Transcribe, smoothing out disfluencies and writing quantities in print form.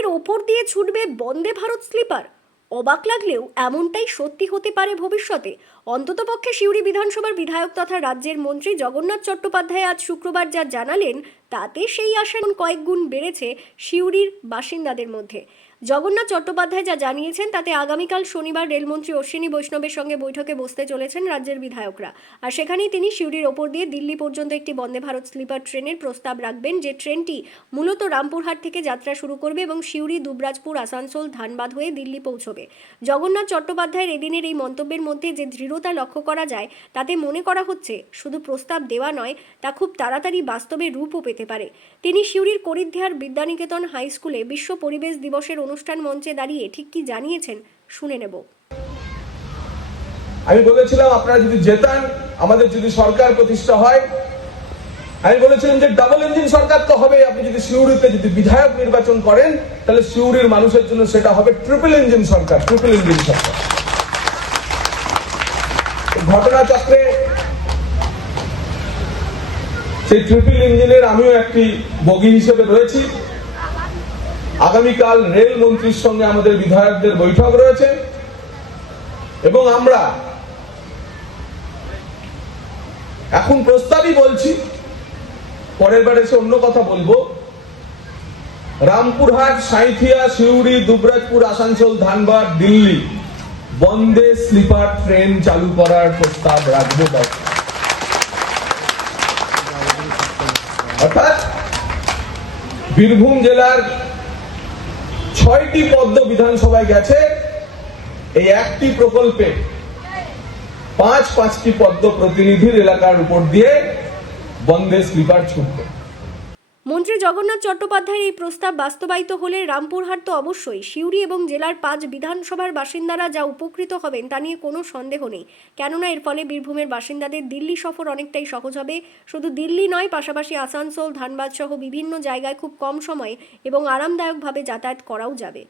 সিউড়ির ওপর দিয়ে ছুটবে বন্দে ভারত স্লিপার। অবাক লাগলেও এমনটাই সত্যি হতে পারে ভবিষ্যতে। অন্ততপক্ষে সিউড়ি বিধানসভার বিধায়ক তথা রাজ্যের মন্ত্রী জগন্নাথ চট্টোপাধ্যায় আজ শুক্রবার যা জানালেন তাতে সেই আশা কয়েক গুণ বেড়েছে সিউড়ির বাসিন্দাদের মধ্যে। জগন্নাথ চট্টোপাধ্যায় যা জানিয়েছেন তাতে আগামীকাল শনিবার রেলমন্ত্রী অশ্বিনী বৈষ্ণবের সঙ্গে বৈঠকে বসতে চলেছেন রাজ্যের বিধায়করা। আর সেখানেই তিনি সিউড়ির ওপর দিয়ে দিল্লি পর্যন্ত একটি বন্দে ভারত স্লিপার ট্রেনের প্রস্তাব রাখবেন, যে ট্রেনটি মূলত রামপুরহাট থেকে যাত্রা শুরু করবে এবং সিউড়ি, দুবরাজপুর, আসানসোল, ধানবাদ হয়ে দিল্লি পৌঁছবে। জগন্নাথ চট্টোপাধ্যায়ের এদিনের এই মন্তব্যের মধ্যে যে দৃঢ়তা লক্ষ্য করা যায় তাতে মনে করা হচ্ছে শুধু প্রস্তাব দেওয়া নয়, তা খুব তাড়াতাড়ি বাস্তবে রূপও পেতে পারে। তিনি সিউড়ির করিদ্ধিয়ার বিদ্যানিকেতন হাই স্কুলে বিশ্ব পরিবেশ দিবসের অনুষ্ঠান মঞ্চে দাঁড়িয়ে ঠিক কি জানিয়েছেন শুনে নেব। আমি বলেছিলাম আপনারা যদি জেতান, আমাদের যদি সরকার প্রতিষ্ঠা হয়, আমি বলেছিলাম যে ডাবল ইঞ্জিন সরকার তো হবে। আপনি যদি সিউড়িতে যদি বিধায়ক নির্বাচন করেন তাহলে সিউড়ির মানুষের জন্য সেটা হবে ট্রিপল ইঞ্জিন সরকার, ট্রিপল ইঞ্জিন সরকার। ঘটনাচক্রে সেই ট্রিপল ইঞ্জিনের আমিও একটি বগি হিসেবে রয়েছি। আগামীকাল রেল মন্ত্রীর সঙ্গে আমাদের বিধায়কদের বৈঠক রয়েছে এবং আমরা এখন প্রস্তাবই বলছি, পরের বার এসে অন্য কথা বলবো। রামপুরহাট, সাঁইথিয়া, সিউড়ি, দুবরাজপুর, আসানসোল, ধানবাদ, দিল্লি বন্দে স্লিপার ট্রেন চালু করার প্রস্তাব রাখবো। অর্থাৎ বীরভূম জেলার 6টি পদ্ম বিধানসভায় গেছে, এই একটি প্রকল্পে 5টি পদ্ম প্রতিনিধির এলাকার উপর দিয়ে বন্দে স্লিপার ছুটবে। মন্ত্রী জগন্নাথ চট্টোপাধ্যায়ের এই প্রস্তাব বাস্তবায়িত হলে রামপুরহাট তো অবশ্যই, সিউড়ি এবং জেলার 5 বিধানসভার বাসিন্দারা যা উপকৃত হবেন তা নিয়ে কোনো সন্দেহ নেই। কেননা এর ফলে বীরভূমের বাসিন্দাদের দিল্লি সফর অনেকটাই সহজ হবে। শুধু দিল্লি নয়, পাশাপাশি আসানসোল, ধানবাদ সহ বিভিন্ন জায়গায় খুব কম সময়ে এবং আরামদায়কভাবে যাতায়াত করাও যাবে।